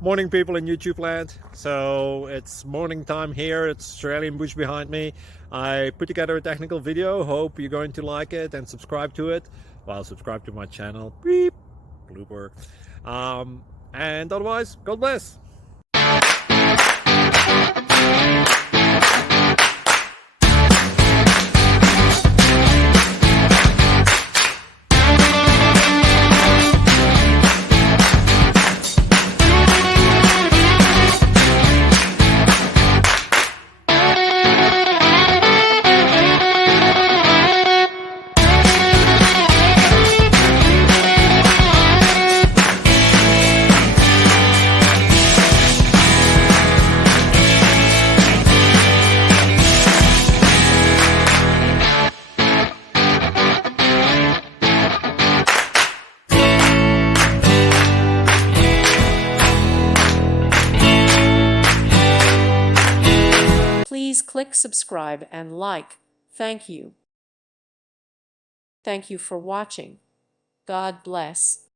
Morning, people in YouTube land. So it's morning time here. It's Australian bush behind me. I put together a technical video. Hope you're going to like it and subscribe to it. Well, subscribe to my channel. Beep, blooper. And otherwise, God bless. Please click subscribe and like. Thank you. Thank you for watching. God bless.